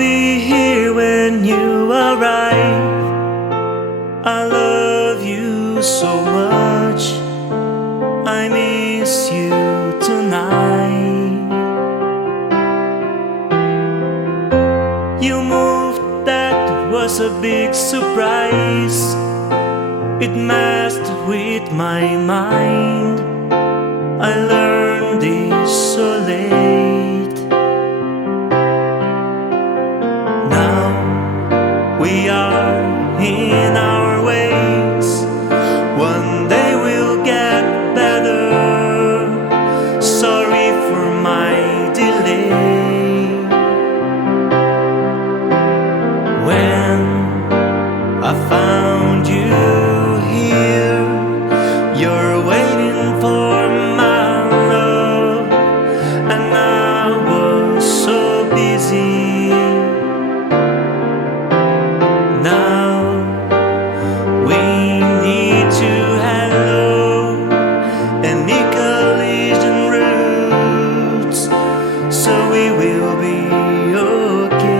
be here when you arrive. I love you so much, I miss you tonight. You moved, that was a big surprise. It messed with my mind. I learned this so late. Now we are in our ways. One day we'll get better. Sorry for my delay. When I found you here, you're waiting for my love, and I was so busy. Now we need to hello any collision routes, so we will be okay.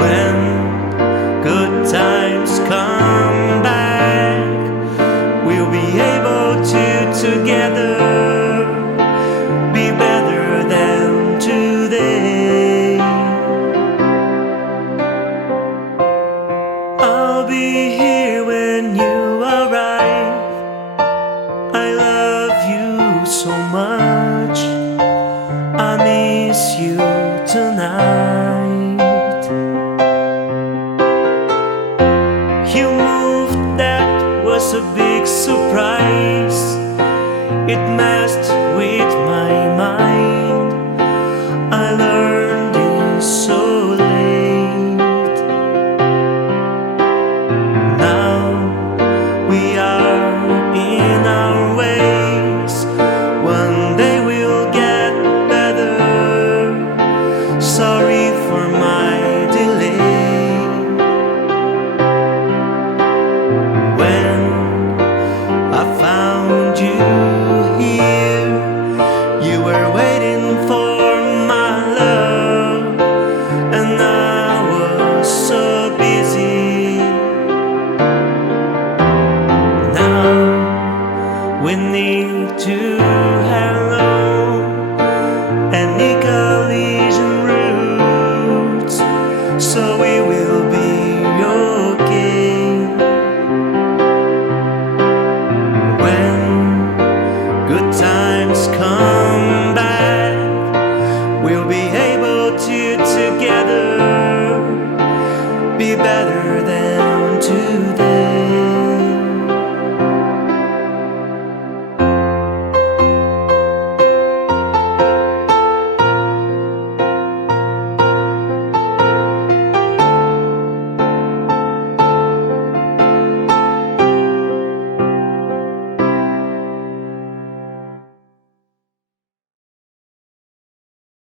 When good times come back, we'll be able to together be better than today. I'll be here when you arrive. I love you so much, I miss you tonight. You moved, that was a big surprise. It messed with my mind.